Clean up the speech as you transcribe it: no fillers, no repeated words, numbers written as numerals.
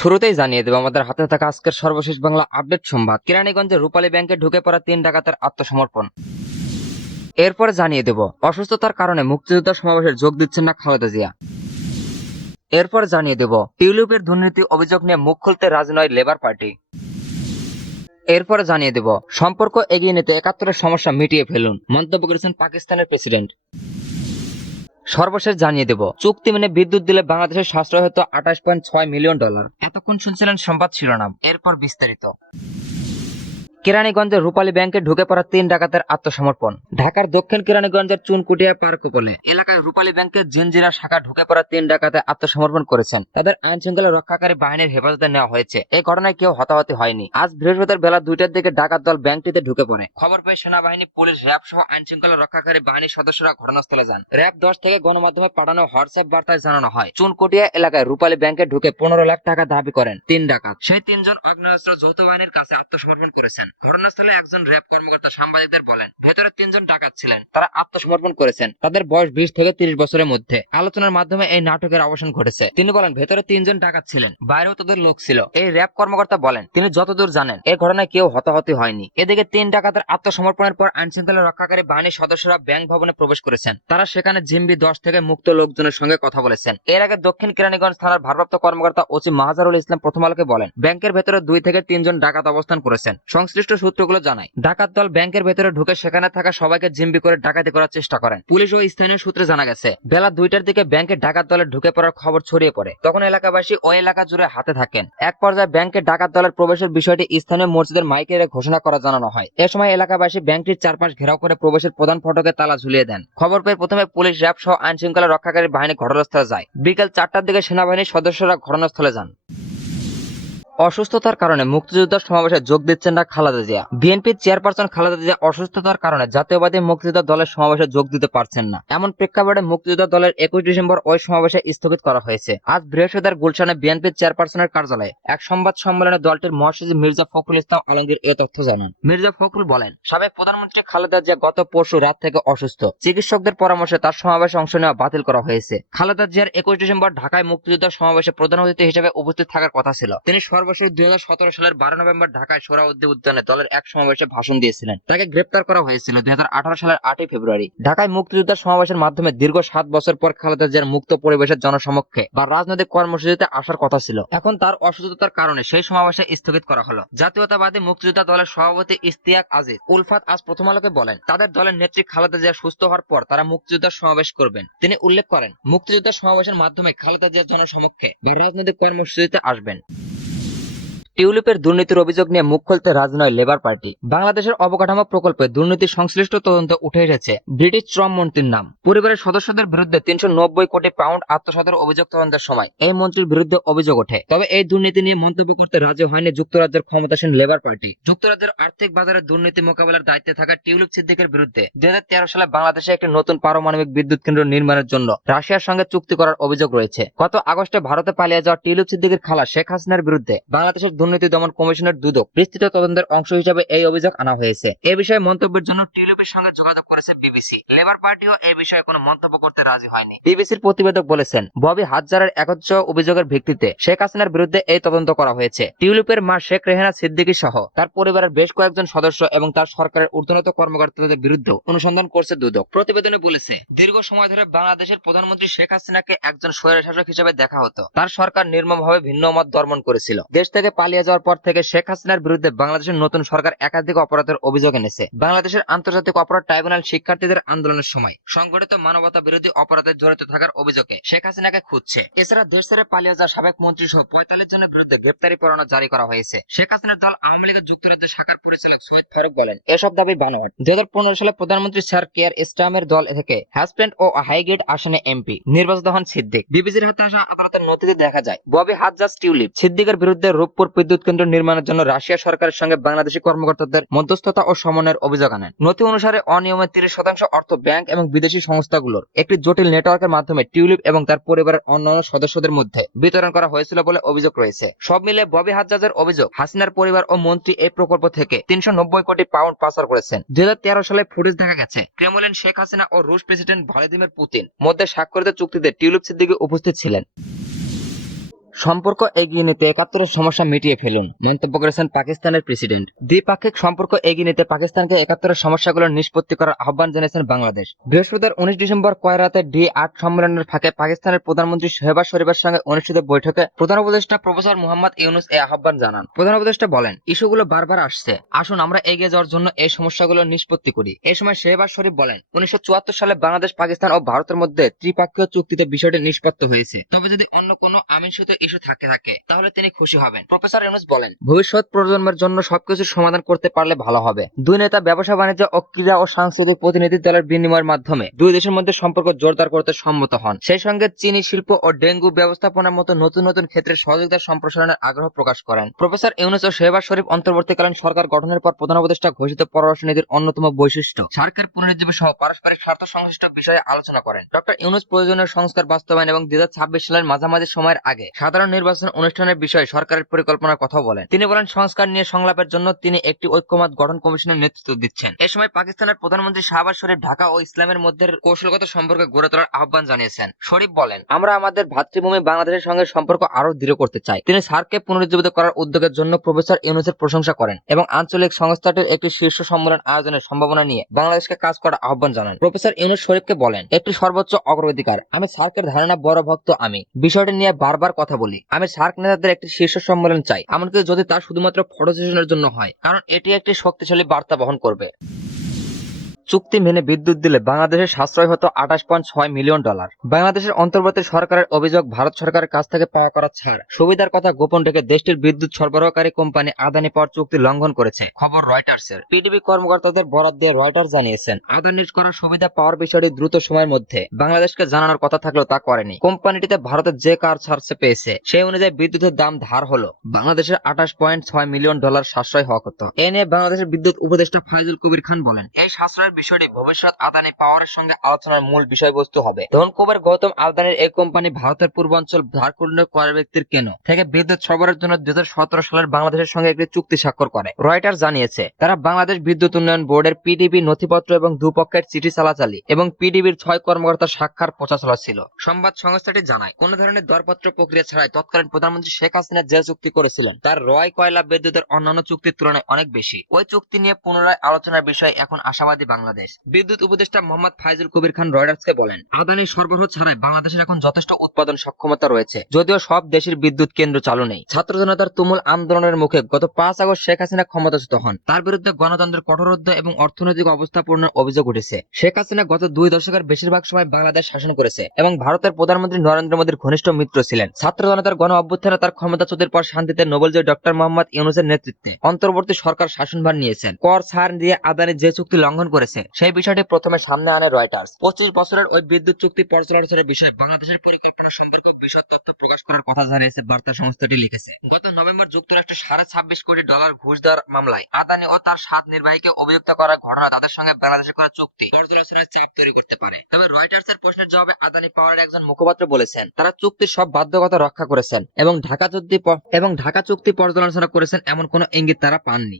শুরুতেই জানিয়ে দেব আমাদের হাতে থাকা আজকের সর্বশেষ বাংলা আপডেট সংবাদ। কেরানীগঞ্জে রূপালী ব্যাংকে ঢুকে পড়া 3 ডাকাতের আত্মসমর্পণ। এরপর জানিয়ে দেব অসুস্থতার কারণে মুক্তিযোদ্ধা সমাবেশে যোগ দিচ্ছেন না খালেদা জিয়া। এরপর জানিয়ে দেব টিউলিপের দুর্নীতি অভিযোগ নিয়ে মুখ খুলতে রাজি নয় লেবার পার্টি। এরপর জানিয়ে দেব সম্পর্ক এগিয়ে নিতে 71-এর সমস্যা মিটিয়ে ফেলুন, মন্তব্য করেছেন পাকিস্তানের প্রেসিডেন্ট। সর্বশেষ জানিয়ে দেব চুক্তি মেনে বিদ্যুৎ দিলে বাংলাদেশের সাশ্রয় হতো $28.6 মিলিয়ন। এতক্ষণ শুনছিলেন সংবাদ শিরোনাম, এরপর বিস্তারিত। কেরানীগঞ্জের রূপালী ব্যাংকে ঢুকে পড়া 3 ডাকাতের আত্মসমর্পণ। ঢাকার দক্ষিণ কেরানীগঞ্জের চুনকুটিয়া পার্ক উপলে এলাকায় রূপালী ব্যাংকের জিনজিরা শাখা ঢুকে পড়া 3 ডাকাতে আত্মসমর্পণ করেছেন। তাদের আইন শৃঙ্খলা রক্ষাকারী বাহিনীর হেফাজতে নেওয়া হয়েছে। এই ঘটনায় কেউ হতাহত হয়নি। আজ বৃহস্পতিবার বেলা 2টার দিকে ডাকাত দল ব্যাংকটিতে ঢুকে পড়ে। খবর পেয়ে সেনাবাহিনী, পুলিশ, র্যাব সহ আইন শৃঙ্খলা রক্ষাকারী বাহিনীর সদস্যরা ঘটনাস্থলে যান। র্যাব 10 থেকে গণমাধ্যমে পাঠানো হোয়াটসঅ্যাপ বার্তায় জানানো হয়, চুনকুটিয়া এলাকায় রূপালী ব্যাংকে ঢুকে 15 লাখ টাকা দাবি করেন 3 ডাকাত। সেই 3 জন আগ্নেয়াস্ত্র যৌথ বাহিনীর কাছে আত্মসমর্পণ করেছেন। ঘটনাস্থলে একজন র্যাব কর্মকর্তা সাংবাদিকদের বলেন, ভেতরে 3 জন ডাকাত ছিলেন, তারা আত্মসমর্পণ করেছেন। তাদের বয়স 20 থেকে 30 বছরের মধ্যে। আলোচনার মাধ্যমে এই নাটকের অবসান ঘটেছে। তিনি বলেন, ভেতরে 3 জন ডাকাত ছিলেন, বাইরেও তাদের লোক ছিল। এই র্যাব কর্মকর্তা বলেন, তিনি যতদূর জানেন এই ঘটনায় কেউ হতাহত হয়নি। এদিকে 3 ডাকাতের আত্মসমর্পণের পর আইন শৃঙ্খলা রক্ষাকারী বাহিনীর সদস্যরা ব্যাংক ভবনে প্রবেশ করেছেন। তারা সেখানে জিম্বি 10 থেকে মুক্ত লোকজনের সঙ্গে কথা বলেছেন। এর আগে দক্ষিণ কেরানীগঞ্জ থানার ভারপ্রাপ্ত কর্মকর্তা ওসি মাহাজারুল ইসলাম প্রথম আলোকে বলেন, ব্যাংকের ভেতরে 2 থেকে 3 জন ডাকাত অবস্থান করেছেন। সংশ্লিষ্ট সূত্রগুলো জানায়, ডাকাত দল ব্যাংকের ভেতরে ঢুকে সেখানে থাকা সবাইকে জিম্বি করে ডাকাতি করার চেষ্টা করেন। পুলিশ ও স্থানীয় সূত্রে জানা গেছে, বেলা 2টার দিকে ব্যাংকে ডাকাত দলের ঢুকে পড়ার খবর ছড়িয়ে পড়ে। তখন এলাকাবাসী ওই এলাকা জুড়ে হাতে থাকেন। এক পর্যায়ে ব্যাংকে ডাকাত দলের প্রবেশের বিষয়টি স্থানীয় মসজিদের মাইকে ঘোষণা করা জানানো হয়। এ সময় এলাকাবাসী ব্যাংকটির চারপাশ ঘেরাও করে প্রবেশের প্রধান ফটকে তালা ঝুলিয়ে দেন। খবর পেয়ে প্রথমে পুলিশ, র্যাব সহ আইন শৃঙ্খলা রক্ষাকারী বাহিনী ঘটনাস্থলে যায়। বিকেল 4টার দিকে সেনাবাহিনীর সদস্যরা ঘটনাস্থলে যান। অসুস্থতার কারণে মুক্তিযোদ্ধা সমাবেশে যোগ দিচ্ছেন না খালেদা জিয়া। বিএনপির চেয়ারপারসন খালেদা জিয়া অসুস্থতার কারণে জাতীয়বাদী মুক্তিযোদ্ধা দলের সমাবেশে যোগ দিতে পারছেন না। এমন প্রেক্ষাপটে মুক্তিযোদ্ধা দলের 21 ডিসেম্বর ওই সমাবেশে স্থগিত করা হয়েছে। আজ বৃহস্পতিবার গুলশানে বিএনপির চেয়ারপারসনের কার্যালয়ে এক সংবাদ সম্মেলনে দলটির মহাসচিব মির্জা ফখরুল ইসলাম আলমগীর এ তথ্য জানান। মির্জা ফখরুল বলেন, সাবেক প্রধানমন্ত্রী খালেদা জিয়া গত পরশু রাত থেকে অসুস্থ। চিকিৎসকদের পরামর্শে তার সমাবেশে অংশ নেওয়া বাতিল করা হয়েছে। খালেদা জিয়ার 21 ডিসেম্বর ঢাকায় মুক্তিযোদ্ধা সমাবেশে প্রধান অতিথি হিসেবে উপস্থিত থাকার কথা ছিল। তিনি সর্বশেষ 2017 সালের 12 নভেম্বর ঢাকায় সোহরাওয়ার্দী উদ্যানে দলের এক সমাবেশে ভাষণ দিয়েছিলেন। তাকে গ্রেপ্তার করা হয়েছিল 2018 সালের 8 ফেব্রুয়ারি। ঢাকায় মুক্তিযোদ্ধা সমাবেশের মাধ্যমে দীর্ঘ 7 বছর পর খালেদা জিয়ার মুক্ত পরিবেশের জনসমক্ষে বা রাজনৈতিক কর্মসূচিতে আসার কথা ছিল। এখন তার অসুস্থতার কারণে সেই সমাবেশে স্থগিত করা হলো। জাতীয়তাবাদী মুক্তিযোদ্ধা দলের সভাপতি ইশতিয়াক আজিজ উলফাত আজ প্রথম আলোকে বলেন, তাদের দলের নেত্রী খালেদা জিয়া সুস্থ হওয়ার পর তারা মুক্তিযোদ্ধা সমাবেশ করবেন। তিনি উল্লেখ করেন, মুক্তিযোদ্ধা সমাবেশের মাধ্যমে খালেদা জিয়া জনসমক্ষে বা রাজনৈতিক কর্মসূচিতে আসবেন। টিউলিপের দুর্নীতির অভিযোগ নিয়ে মুখ খুলতে রাজি নয় লেবার পার্টি। বাংলাদেশের অবকাঠামো প্রকল্পে দুর্নীতি সংশ্লিষ্ট তদন্ত উঠে এসেছে ব্রিটিশ শ্রম মন্ত্রীর নাম। পরিবারের সদস্যদের বিরুদ্ধে 390 কোটি পাউন্ড আত্মসাতের অভিযোগ তদন্তের সময় এই মন্ত্রীর বিরুদ্ধে অভিযোগ ওঠে। তবে এই দুর্নীতি নিয়ে মন্তব্য করতে রাজি হয়নি যুক্তরাজ্যের ক্ষমতাসীন লেবার পার্টি। যুক্তরাজ্যের আর্থিক বাজারে দুর্নীতি মোকাবেলার দায়িত্বে থাকা টিউলিপ সিদ্দিকের বিরুদ্ধে 2013 সালে বাংলাদেশে একটি নতুন পারমাণবিক বিদ্যুৎ কেন্দ্র নির্মাণের জন্য রাশিয়ার সঙ্গে চুক্তি করার অভিযোগ রয়েছে। গত আগস্টে ভারতে পালিয়ে যাওয়া টিউলিপ সিদ্দিকের খালা শেখ হাসিনার বিরুদ্ধে বাংলাদেশের দুর্নীতি দমন কমিশনের দুদক বিস্তৃত তদন্তের অংশ হিসেবে এই অভিযোগ আনা হয়েছে। এ বিষয়ে মন্তব্যের জন্য টিউলিপের সঙ্গে যোগাযোগ করেছে বিবিসি। লেবার পার্টিও এই বিষয়ে কোনো মন্তব্য করতে রাজি হয়নি। বিবিসির প্রতিবেদক বলেছেন, ববি হাজারের একচ্ছ অভিযোগের ভিত্তিতে শেখ হাসিনার বিরুদ্ধে এই তদন্ত করা হয়েছে। টিউলিপের মা শেখ রেহানা সিদ্দিকী সহ তার পরিবারের বেশ কয়েকজন সদস্য এবং তার সরকারের ঊর্ধ্বতন কর্মকর্তাদের বিরুদ্ধে অনুসন্ধান করছে দুদক। প্রতিবেদনে বলেছে, দীর্ঘ সময় ধরে বাংলাদেশের প্রধানমন্ত্রী শেখ হাসিনাকে একজন স্বৈরশাসক হিসেবে দেখা হতো। তার সরকার নির্মমভাবে ভিন্ন মত দমন করেছিল। দেশ থেকে পালিয়ে যাওয়ার পর থেকে শেখ হাসিনার বিরুদ্ধে বাংলাদেশের নতুন সরকার একাধিক অপরাধের অভিযোগ এনেছে। বাংলাদেশের আন্তর্জাতিক অপরাধ ট্রাইব্যুনাল শিক্ষার্থীদের আন্দোলনের সময় সংগঠিত মানবতা বিরোধী অপরাধে জড়িত থাকার অভিযোগে শেখ হাসিনাকে খুঁজছে। এছাড়া দেশ ছেড়ে পালিয়ে যাওয়া সাবেক মন্ত্রী সহ 45 জনের বিরুদ্ধে গ্রেপ্তারি পরোয়ানা জারি করা হয়েছে। শেখ হাসিনার দল আওয়ামী লীগের যুক্তরাজ্যের শাখার পরিচালক সৈয়দ ফারুক বলেন, এসব দাবি বানোয়াট। 2015 সালে প্রধানমন্ত্রী স্যার কেয়ার স্টারমারের দল থেকে হ্যাসপ্যান্ড ও হাইগেট আসনে এমপি নির্বাচিত হন সিদ্দিক। বিবিসির হাতে আসা আদালতের নথিতে দেখা যায়, ববি হাজ্জাজ টিউলিপ সিদ্দিকের বিরুদ্ধে রূপপুর বিদ্যুৎ কেন্দ্র নির্মাণের জন্য রাশিয়া সরকারের সঙ্গে বাংলাদেশি কর্মকর্তাদের মধ্যস্থতা ও সমন্বয়ের অভিযোগ আনেন। নথি অনুসারে অনিয়মের 30% অর্থ ব্যাংক এবং বিদেশি সংস্থাগুলোর একটি জটিল নেটওয়ার্কের মাধ্যমে টিউলিপ এবং তার পরিবারের অন্যান্য সদস্যদের মধ্যে বিতরণ করা হয়েছিল বলে অভিযোগ রয়েছে। সব মিলে ববি হাজ্জাজের অভিযোগ, হাসিনার পরিবার ও মন্ত্রী এই প্রকল্প থেকে 390 কোটি পাউন্ড পাচার করেছেন। 2013 সালে ফুটেজ দেখা গেছে, ক্রেমলিন শেখ হাসিনা ও রুশ প্রেসিডেন্ট ভ্লাদিমির পুতিন মধ্যে স্বাক্ষরিত চুক্তিতে টিউলিপ সিদ্দিকী উপস্থিত ছিলেন। সম্পর্ক এগিয়ে নিতে ৭১-এর সমস্যা মিটিয়ে ফেলুন, মন্তব্য করেছেন পাকিস্তানের প্রেসিডেন্ট। দ্বিপাক্ষিক সম্পর্ক এগিয়ে নিতে পাকিস্তানকে ৭১-এর সমস্যাগুলোর নিষ্পত্তি করার আহ্বান জানিয়েছেন বাংলাদেশ। বৃহস্পতিবার 19 ডিসেম্বর কয়রাতে D8 সম্মেলনের ফাঁকে পাকিস্তানের প্রধানমন্ত্রী শেহবাজ শরীফের সঙ্গে অনুষ্ঠিত বৈঠকে প্রধান উপদেষ্টা প্রফেসর মোহাম্মদ ইউনূস এই আহ্বান জানান। প্রধান উপদেষ্টা বলেন, ইস্যুগুলো বারবার আসছে, আসুন আমরা এগিয়ে যাওয়ার জন্য এই সমস্যাগুলো নিষ্পত্তি করি। এই সময় শেহবাজ শরীফ বলেন, 1974 সালে বাংলাদেশ, পাকিস্তান ও ভারতের মধ্যে ত্রিপক্ষীয় চুক্তিতে বিষয়টি নিষ্পত্তি হয়েছে। তবে যদি অন্য কোনো আমিনসূচিত ইস্যু থাকে তাহলে তিনি খুশি হবেন। প্রফেসর ইউনূস বলেন, ভবিষ্যৎ প্রজন্মের জন্য সবকিছুর সমাধান করতে পারলে ভালো হবে। দুই নেতা ব্যবসা বাণিজ্য ও ক্রীড়া ও সাংস্কৃতিক প্রতিনিধি দলের বিনিময়ের মাধ্যমে দুই দেশের মধ্যে সম্পর্ক জোরদার করতে সম্মত হন। সেই সঙ্গে চিনি শিল্প ও ডেঙ্গু ব্যবস্থাপনার মতো নতুন নতুন ক্ষেত্রে সহযোগিতার সম্প্রসারণের আগ্রহ প্রকাশ করেন। প্রফেসর ইউনূস ও শেহবাজ শরীফ অন্তর্বর্তীকালীন সরকার গঠনের পর প্রধান উপদেষ্টা ঘোষিত পররাষ্ট্র নীতির অন্যতম বৈশিষ্ট্য সার্কের পুনরুজ্জীবন সহ পারস্পরিক স্বার্থ সংশ্লিষ্ট বিষয়ে আলোচনা করেন। ডক্টর ইউনূস প্রয়োজনীয় সংস্কার বাস্তবায়ন এবং 2026 সালের মাঝামাঝি সময়ের আগে সাধারণ নির্বাচন অনুষ্ঠানের বিষয়ে সরকারের পরিকল্পনার কথা বলেন। তিনি বলেন, সংস্কার নিয়ে সংলাপের জন্য তিনি একটি ঐক্যমত গঠন কমিশনের নেতৃত্ব দিচ্ছেন। এ সময় পাকিস্তানের প্রধানমন্ত্রী শাহবাজ শরীফ ঢাকা ও ইসলামের মধ্যে কৌশলগত সম্পর্ক গড়ে তোলার আহ্বান জানিয়েছেন। শরীফ বলেন, আমরা আমাদের ভ্রাতৃভূমি বাংলাদেশের সঙ্গে সম্পর্ক আরো দৃঢ় করতে চাই। তিনি সার্ককে পুনরুজ্জীবিত করার উদ্যোগের জন্য প্রফেসর ইউনূসের প্রশংসা করেন এবং আঞ্চলিক সংস্থাটির একটি শীর্ষ সম্মেলন আয়োজনের সম্ভাবনা নিয়ে বাংলাদেশকে কাজ করার আহ্বান জানান। প্রফেসর ইউনূস শরীফকে বলেন, একটি সর্বোচ্চ অগ্রাধিকার। আমি সার্কের ধারণা বড় ভক্ত। আমি বিষয়টি নিয়ে বারবার কথা বলি। আমি সার্ক নেতাদের একটি শীর্ষ সম্মেলন চাই, এমনকি যদি তা শুধুমাত্র ফটো সেশনের জন্য হয়, কারণ এটি একটি শক্তিশালী বার্তা বহন করবে। চুক্তি মেনে বিদ্যুৎ দিলে বাংলাদেশের সাশ্রয় হতো $28.6 মিলিয়ন। বাংলাদেশের অন্তর্বর্তী সরকারের অভিযোগ, ভারত সরকারের কাছ থেকে পাওয়া করা ছাড় সুবিধার কথা গোপন রেখে দেশটির বিদ্যুৎ সরবরাহকারী কোম্পানি আদানি পাওয়ার চুক্তি লঙ্ঘন করেছে। খবর রয়টার্সের। পিডিবি কর্মকর্তাদের বরাত দিয়ে রয়টার্স জানিয়েছেন, আদানির করা সুবিধা পাওয়ার বিষয়টি দ্রুত সময়ের মধ্যে বাংলাদেশকে জানানোর কথা থাকলেও তা করেনি। কোম্পানিটিতে ভারতের যে কার ছাড়ছে পেয়েছে সেই অনুযায়ী বিদ্যুতের দাম ধার হলো বাংলাদেশের $28.6 মিলিয়ন সাশ্রয় হওয়া হতো। এ নিয়ে বাংলাদেশের বিদ্যুৎ উপদেষ্টা ফাইজুল কবির খান বলেন, এই সাশ্রয়ের বিষয়টি ভবিষ্যৎ আদানি পাওয়ারের সঙ্গে আলোচনার মূল বিষয়বস্তু হবে। ধনকুবের গৌতম আদানির এই কোম্পানি ভারতের পূর্বাঞ্চল ধারকূর্ণ করার ব্যক্তির কেন থেকে বিদ্যুৎ সরবরাহের জন্য 2017 সালের বাংলাদেশের সঙ্গে একটি চুক্তি স্বাক্ষর করে। রয়টার্স জানিয়েছে, তারা বাংলাদেশ বিদ্যুৎ উন্নয়ন বোর্ডের পিডিবি নথিপত্র এবং দুপক্ষের চিঠি চালাচালি এবং পিডিবির 6 কর্মকর্তার সাক্ষাৎ প্রচার ছিল। সংবাদ সংস্থাটি জানায়, কোন ধরনের দরপত্র প্রক্রিয়া ছাড়াই তৎকালীন প্রধানমন্ত্রী শেখ হাসিনা যে চুক্তি করেছিলেন তার রয় কয়লা বিদ্যুতের অন্যান্য চুক্তির তুলনায় অনেক বেশি। ওই চুক্তি নিয়ে পুনরায় আলোচনার বিষয়ে এখন আশাবাদী বাংলাদেশ। বিদ্যুৎ উপদেষ্টা মোহাম্মদ ফাইজুল কবির খান রয়টার্সকে বলেন, আদানি সরবরাহ ছাড়াই বাংলাদেশের এখন যথেষ্ট উৎপাদন সক্ষমতা রয়েছে, যদিও সব দেশের বিদ্যুৎ কেন্দ্র চালু নেই। ছাত্র জনতার তুমুল আন্দোলনের মুখে গত 5 আগস্ট শেখ হাসিনা ক্ষমতাচ্যুত হন। তার বিরুদ্ধে গণতন্ত্রের কঠোরতা এবং অর্থনৈতিক অবস্থাপূর্ণের অভিযোগ উঠেছে। শেখ হাসিনা গত 2 দশকের বেশিরভাগ সময় বাংলাদেশ শাসন করেছে এবং ভারতের প্রধানমন্ত্রী নরেন্দ্র মোদীর ঘনিষ্ঠ মিত্র ছিলেন। ছাত্র জনতার গণ অভ্যুত্থানে তার ক্ষমতাচ্যুতির পর শান্তিতে নোবেলজয়ী ডক্টর মোহাম্মদ ইউনূসের নেতৃত্বে অন্তর্বর্তী সরকার শাসনভার নিয়েছেন। কর ছাড় দিয়ে আদানি যে চুক্তি লঙ্ঘন করেছে সেই বিষয়টি প্রথমে সামনে আনে রয়টার্স। 25 বছরের ওই বিদ্যুৎ চুক্তি পর্যালোচনার বিষয়ে বাংলাদেশের পরিকল্পনা সম্পর্কে বিশদ তথ্য প্রকাশ করার কথা জানিয়েছে বার্তা সংস্থাটি লিখেছে। গত নভেম্বর যুক্তরাষ্ট্রে $26.5 কোটি ঘুষ দেওয়ার মামলায় আদানি ও তার 7 নির্বাহীকে অভিযুক্ত করার ঘটনা তাদের সঙ্গে বাংলাদেশের করা চুক্তি পর্যালোচনায় চাপ তৈরি করতে পারে। তবে রয়টার্সের প্রশ্নের জবাবে আদানি পাওয়ারের একজন মুখপাত্র বলেছেন, তারা চুক্তির সব বাধ্যবাধকতা রক্ষা করেছেন এবং ঢাকা চুক্তি পর্যালোচনা করেছেন এমন কোনো ইঙ্গিত তারা পাননি।